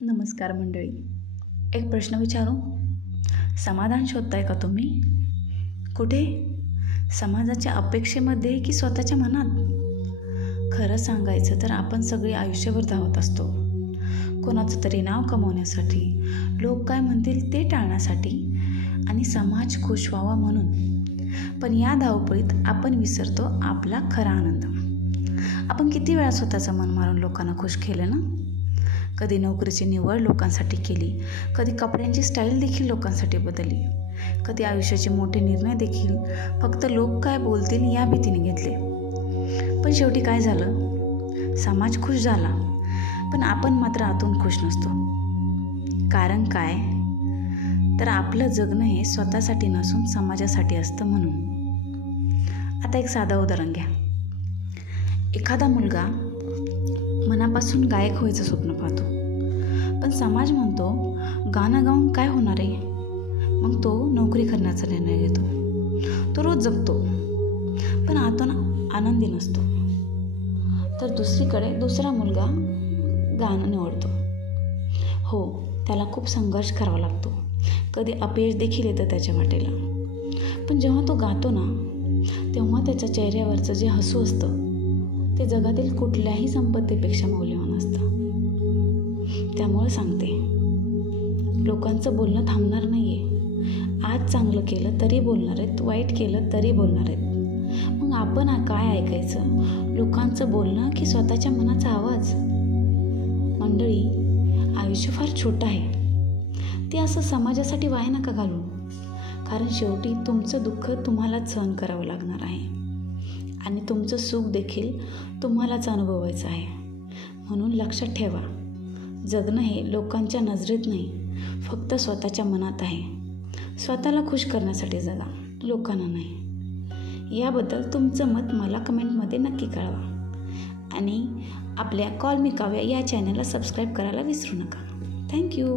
नमस्कार मंडळी. एक प्रश्न विचारू? समाधान शोधताय का तुम्ही? कुठे? समाजाच्या अपेक्षेमध्ये की स्वतःच्या मनात? खरं सांगायचं तर आपण सगळे आयुष्यभर धावत असतो, कोणाचं तरी नाव कमवण्यासाठी, लोक काय म्हणतील ते टाळण्यासाठी आणि समाज खुश व्हावा म्हणून. पण या धावपळीत आपण विसरतो आपला खरा आनंद. आपण किती वेळा स्वतःचं मन मारून लोकांना खुश केलं ना? कधी नोकरीची निवड लोकांसाठी केली, कधी कपड्यांची स्टाईल देखील लोकांसाठी बदलली, कधी आयुष्याचे मोठे निर्णय देखील फक्त लोक काय बोलतील या भीतीने घेतले. पण शेवटी काय झालं? समाज खुश झाला, पण आपण मात्र आतून खुश नसतो. कारण काय? तर आपलं जगणं हे स्वतःसाठी नसून समाजासाठी असतं म्हणून. आता एक साधं उदाहरण घ्या. एखादा मुलगा मनापासून गायक व्हायचं स्वप्न पाहतो, पण समाज म्हणतो गाणं गाऊन काय होणार आहे. मग तो नोकरी करण्याचा निर्णय घेतो. तो रोज जगतो, पण आतून आनंदी नसतो. तर दुसरीकडे दुसरा मुलगा गाणं निवडतो. हो, त्याला खूप संघर्ष करावा लागतो, कधी अपयश देखील येतं त्याच्या वाटेला. पण जेव्हा तो गातो ना, तेव्हा त्याच्या चेहऱ्यावरचं जे हसू असतं ते जगातील कुठल्याही संपत्तीपेक्षा मौल्यवान असतं. त्यामुळे सांगते, लोकांचं बोलणं थांबणार नाही आहे. आज चांगलं केलं तरी बोलणार आहेत, वाईट केलं तरी बोलणार आहेत. मग आपण काय ऐकायचं? लोकांचं बोलणं की स्वतःच्या मनाचा आवाज? मंडळी, आयुष्य फार छोटं आहे. ते असं समाजासाठी वाया नका घालू. कारण शेवटी तुमचं दुःख तुम्हालाच सहन करावं लागणार आहे आणि तुमचं सुख देखील तुम्हालाच अनुभवायचं आहे. म्हणून लक्षात ठेवा, जगणं हे लोकांच्या नजरेत नाही, फक्त स्वतःच्या मनात आहे. स्वतःला खुश करण्यासाठी जगा, लोकांना नाही. याबद्दल तुमचं मत मला कमेंटमध्ये नक्की कळवा आणि आपल्या कॉल मी काव्या या चॅनलला सबस्क्राईब करायला विसरू नका. थँक्यू.